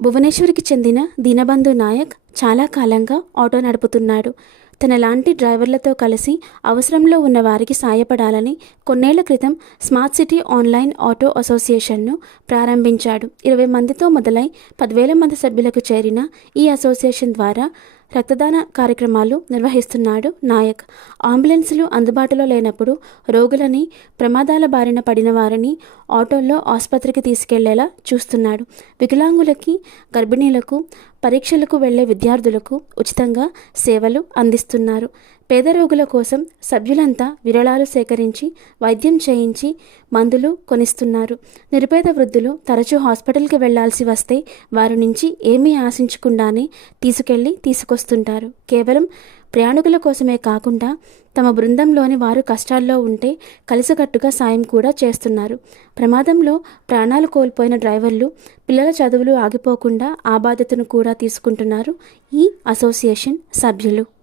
భువనేశ్వర్కి చెందిన దీనబంధు నాయక్ చాలా కాలంగా ఆటో నడుపుతున్నాడు. తన లాంటి డ్రైవర్లతో కలిసి అవసరంలో ఉన్న వారికి సాయపడాలని కొన్నేళ్ళ క్రితం స్మార్ట్ సిటీ ఆన్లైన్ ఆటో అసోసియేషన్ను ప్రారంభించాడు. ఇరవై మందితో మొదలై పదివేల మంది సభ్యులకు చేరిన ఈ అసోసియేషన్ ద్వారా రక్తదాన కార్యక్రమాలు నిర్వహిస్తున్నాడు నాయక్. అంబులెన్సులు అందుబాటులో లేనప్పుడు రోగులని ప్రమాదాల బారిన పడిన వారిని ఆటోల్లో ఆసుపత్రికి తీసుకెళ్ళేలా చూస్తున్నాడు. వికలాంగులకి గర్భిణీలకు పరీక్షలకు వెళ్ళే విద్యార్థులకు ఉచితంగా సేవలు అందిస్తున్నారు. పేద రోగుల కోసం సభ్యులంతా విరళాలు సేకరించి వైద్యం చేయించి మందులు కొనిస్తున్నారు. నిరుపేద వృద్ధులు తరచూ హాస్పిటల్కి వెళ్ళాల్సి వస్తే వారి నుంచి ఏమీ ఆశించకుండానే తీసుకెళ్ళి తీసుకొస్తుంటారు. కేవలం ప్రయాణికుల కోసమే కాకుండా తమ బృందంలోని వారు కష్టాల్లో ఉంటే కలిసికట్టుగా సాయం కూడా చేస్తున్నారు. ప్రమాదంలో ప్రాణాలు కోల్పోయిన డ్రైవర్లు పిల్లల చదువులు ఆగిపోకుండా ఆ బాధ్యతను కూడా తీసుకుంటున్నారు ఈ అసోసియేషన్ సభ్యులు.